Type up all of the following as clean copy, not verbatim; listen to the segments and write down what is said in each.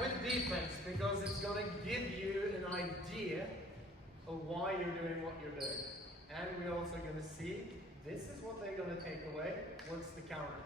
With defense, because it's going to give you an idea of why you're doing what you're doing. And we're also going to see, this is what they're going to take away, what's the counter.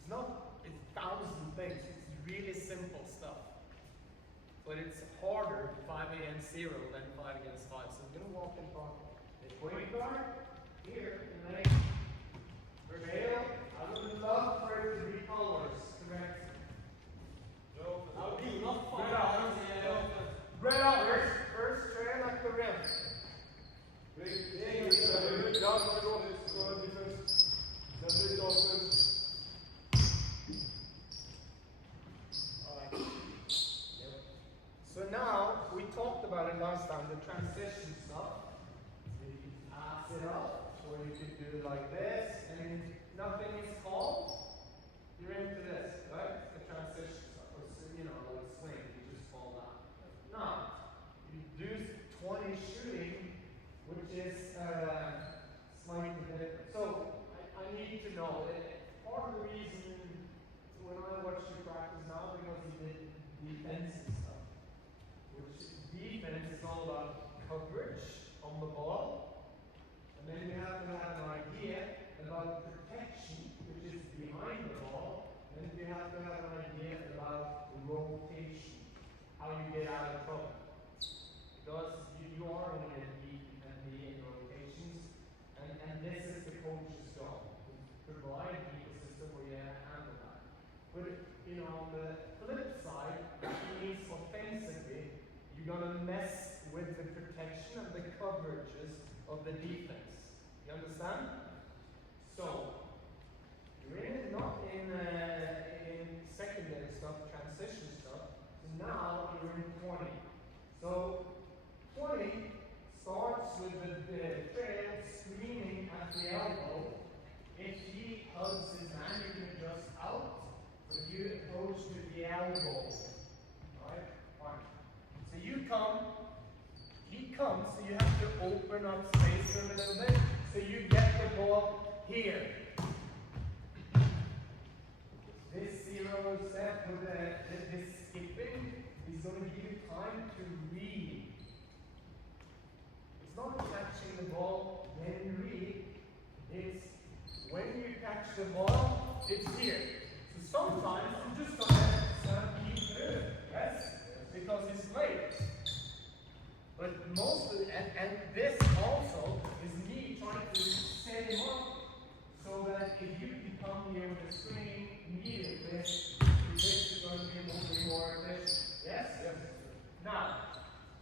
It's not a thousand things, it's really simple stuff. But it's harder 5 against 0 than 5 against 5. So I'm going to walk in front. The point guard, here, and then trail. I would love for it to be colors, correct? Right out, first trail at the rim. So now, we talked about it last time, the transition stuff. You can pass it up, or you can do it like this, and nothing is called. You're into this, right? The transition stuff, or like swing, you just fall down. Now, you do 20 shooting, which is slightly different. So, I need to know that part of the reason when I watch you practice now, because you did defensive stuff, which defense is all about coverage on the ball, and then you have to have an idea about protection, which is behind the ball, and you have to have an idea about rotation, how you get out of trouble. Because you are going to get beat and be in rotations, and this is the coach's job, to provide the ecosystem where you handle that. But on the flip side, it means offensively, you're going to mess with the protection and the coverages of the defense. You understand? So, you're not in secondary stuff, transition stuff. So now you're in 20. So 20 starts with the trail screaming at the elbow. If he hugs his man, you can adjust out, but you approach with the elbow. Alright? Fine. So you come, he comes, so you have to open up space for him a little bit. So you get the ball here. This 0 step with this skipping is going to give you time to read. It's not catching the ball, then read. It's when you catch the ball, it's here. So sometimes you just don't have to keep through it, yes? Because it's late. But most of it, and this also is me trying to set him up so that if you can come here with a screen immediately, this is going to be moving more efficient. Yes? Yes. Now,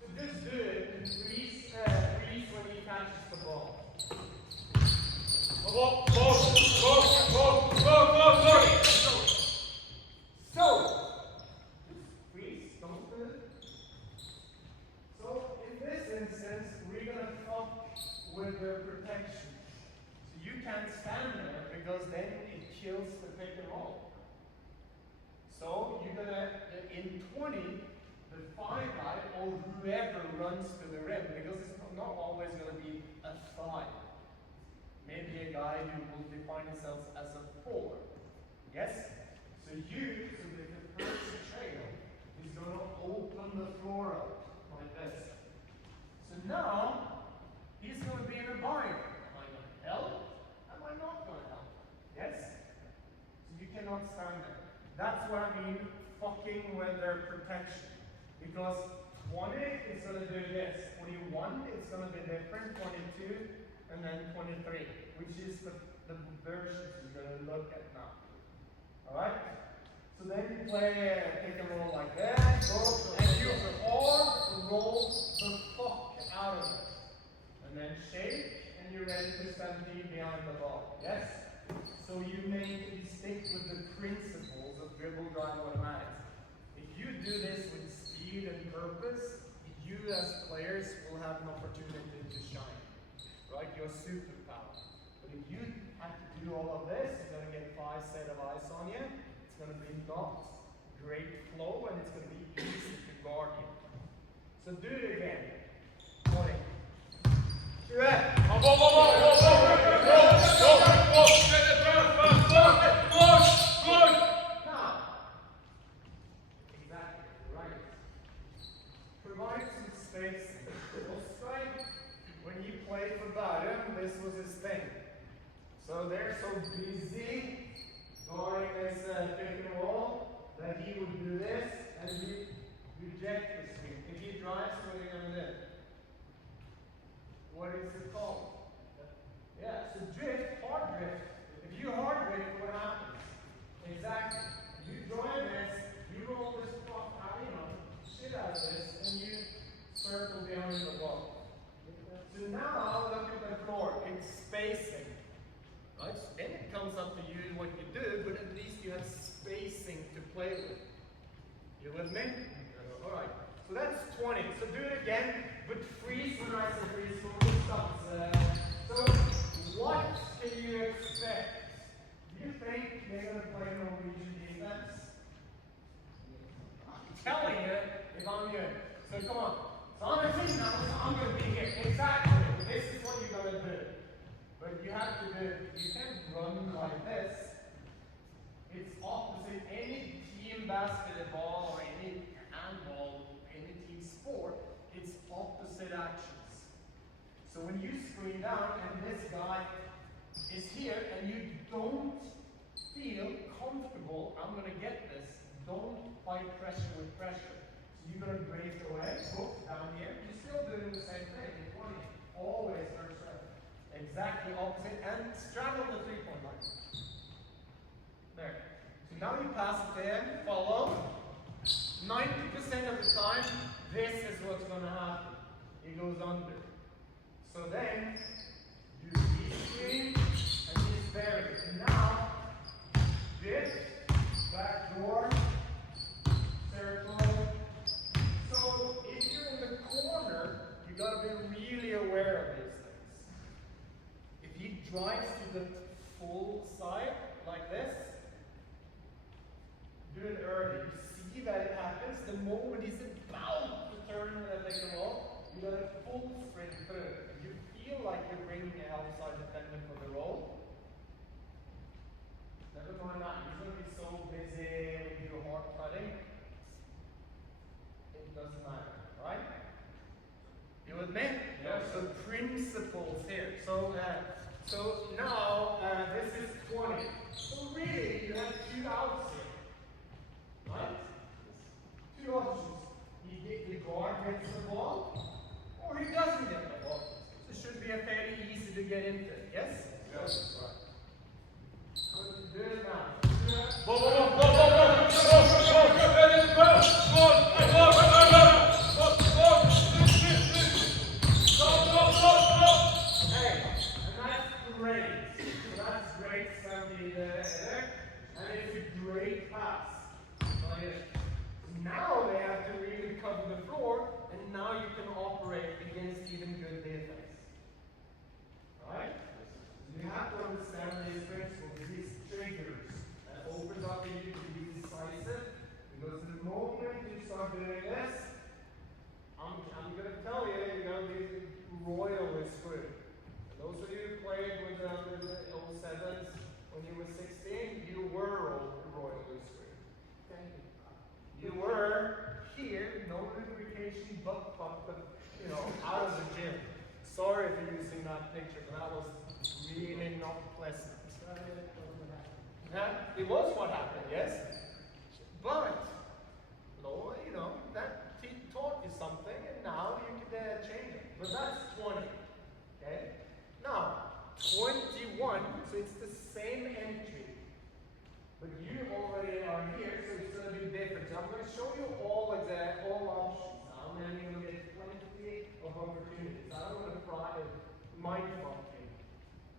so just do it and freeze when he catches the ball. Go! So, just freeze, don't do it. So, in this instance, we're going to fuck with the protection. So you can't stand there because then it kills the pick and roll. So you're going to, in 20, the 5 guy or whoever runs to the rim, because it's not always going to be a 5. Maybe a guy who will define himself as a 4. Yes? So the first trail is going to open the floor up like this. So now, he's going to be in a bind. Am I going to help? Am I not going to help? Yes? So you cannot stand there. That's what I mean, fucking with their protection. Because 20 is going to do this. 21 it's going to be different. 22 and then 23, which is the versions you're going to look at now. Alright? So then you play pick and roll like that, and you hard roll the fuck out of it. And then shake, and you're ready to stampede behind the ball. Yes? So you stick with the principles of dribble, drive, automatics. If you do this with speed and purpose, you as players will have an opportunity to shine. Right? Your superpower. But if you have to do all of this, you're going to get 5 set of eyes on you. It's going to be not great flow, and it's going to be easy to guard cardio. So do it again. 20. Do it. Now, exactly, right. Provide some space. Oscar, when he played for Bærum, this was his thing. So they're so busy guarding this pick and roll that he would do this and he reject the screen. If he drives, what are you going to do? What is it called? Yeah, so drift, hard drift. If you hard drift, what happens? Exactly. You join this, you roll this clock out, shit out of this, and you circle behind the ball. So now look at the floor. It's spacing. Right? Then it comes up to you what you do, but at least you have spacing to play with. You with me? Alright. So that's 20. So do it again, but freeze when I say freeze, so it stops. So what can you expect? Do you think they're going to play Norwegian defense? I'm telling you, if I'm you. So come on. So on the team now, I'm going to be here. Exactly. This is what you're going to do. But you have to do, you can't run like this. It's opposite any team basketball or any handball, any team sport, it's opposite actions. So when you screen down and this guy is here and you don't feel comfortable, I'm going to get this, don't fight pressure with pressure. So you're going to break away, hook down here, you're still doing the same thing, in 20, always first strike. Exactly opposite, and straddle the three-point line. There. So now you pass it there, follow. 90% of the time, this is what's going to happen. It goes under. So then, do these three, and this barrier. And now, this, back door, circle. So if you're in the corner, you got to be really aware of these things. If he drives to the full side, like this, do it early. You see that it happens the moment he's about to turn that they can roll, you got a full sprint through. You feel like you're bringing an outside defender for the roll. Never mind that. You're going to be so busy with your hard cutting. It doesn't matter, right? You with me? Yeah. So principles here. So now this is 20. So really, you have two outs here. Right? Two options. The guard gets the ball, or he doesn't get the ball. It should be a fairly easy to get into. Yes? Yes. Right. So do it now. Hey, and that's great. So that's great, Sandy there. And it's a great pass. Now they have to really cover the floor, and now you can operate against even good defense. Right? You have to understand these principles, these triggers, that opens up for you to be decisive, because the moment you start doing this, I'm going to tell you, you're going to be royally screwed. And those of you who played with the 07s when you were 16, you were royally screwed. Thank you. You were here, no lubrication, butt fucked, out of the gym. Sorry for using that picture, but that was really not pleasant. It was what happened, yes? But, that taught you something, and now you can change it. But that's 20, okay? Now, 21, so it's the same entry. But you already are here, so it's going to be different. So I'm going to show you all options now, and then you're going to get plenty of opportunities. I don't want to mind fuck you,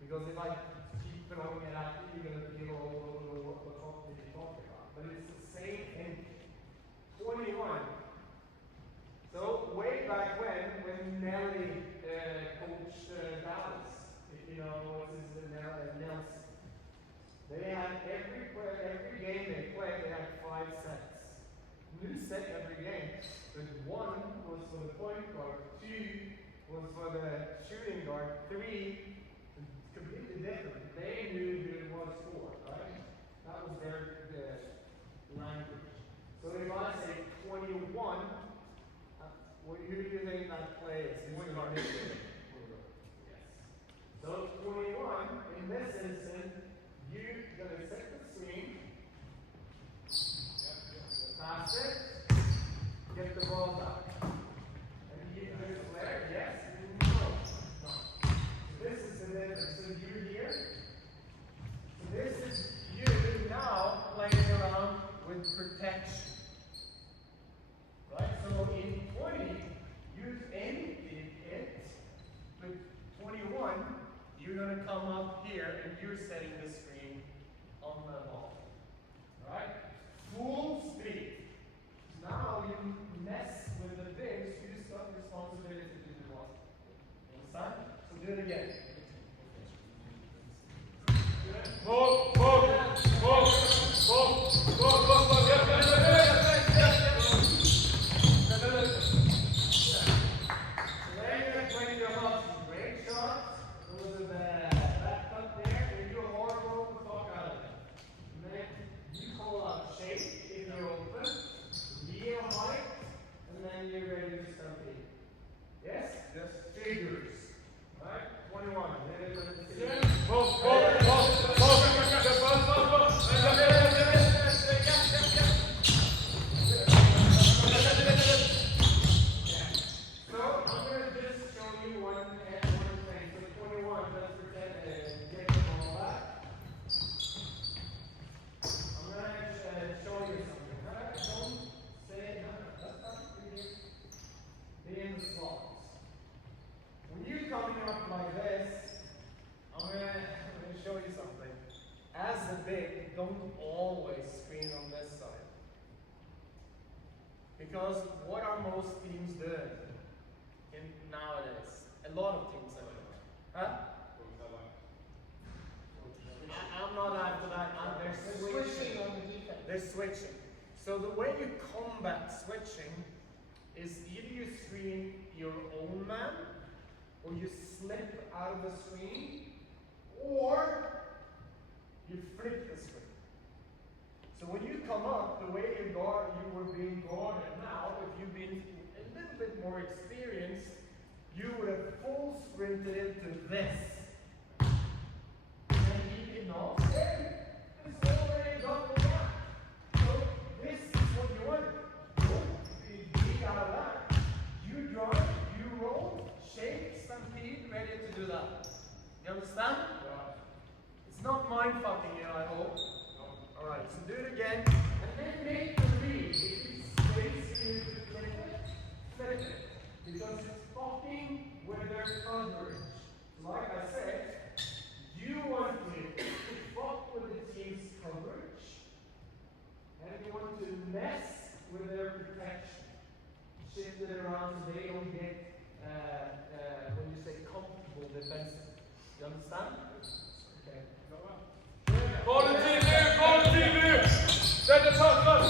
because if I keep throwing it at you, you're going to feel all over what you're talking about. But it's the same entry. 21. So way back when Nelly coached Dallas, if you know what is Nelson. They had every game they played, they had 5 sets. New set every game. But 1 was for the point guard, 2 was for the shooting guard, 3 completely different. They knew who it was for, right? That was their language. So if I say 21, who do you think that play is? Point guard. Yes. So 21, in this instance, you're going to set the screen, pass it, get the ball back. And you do it flare, yes, no. This is the difference. So you're here. So this is you now playing around with protection. Right? So in 20, you emptied it, but 21, you're going to come up here and you're setting the screen on the ball. Right? Full speed. Now you mess with the things, who's got responsibility to do what? Understand? So do it again. When you have some great shots, those are the back cut there, and you hard roll the fuck out of it. And then you call out shape if you're open, real height, and then you're ready to start beating. Yes? Yes. Figures. Right? 21. So I'm going to just show you one thing. So 21, let's pretend get the ball back. I'm going to show you something. Don't say, no, that's not really. Be in the slots. When you're coming up like this, I'm going to show you something. As the big, don't always screen on this side. Because what are most teams doing nowadays? A lot of teams are doing. Huh? I'm not after that. They're switching on the defense. They're switching. So the way you combat switching is either you screen your own man, or you slip out of the screen, or you flip the screen. So when you come up, the way you were being guarded now, if you've been a little bit more experienced, you would have full sprinted into this. And you did not. It's already got the gap. So this is what you want. You dig out of that. You drive, you roll, shake, stampede, ready to do that. You understand? Yeah. It's not mind fucking you, I hope. No. Alright, so do it again. And then make the read. If it's space you to flip it. Because it's fucking with their coverage. Like I said, you want to fuck with the team's coverage, and you want to mess with their protection. Shift it around so they don't get, when you say comfortable defensive. You understand? Okay. Call the team here! Set the top up!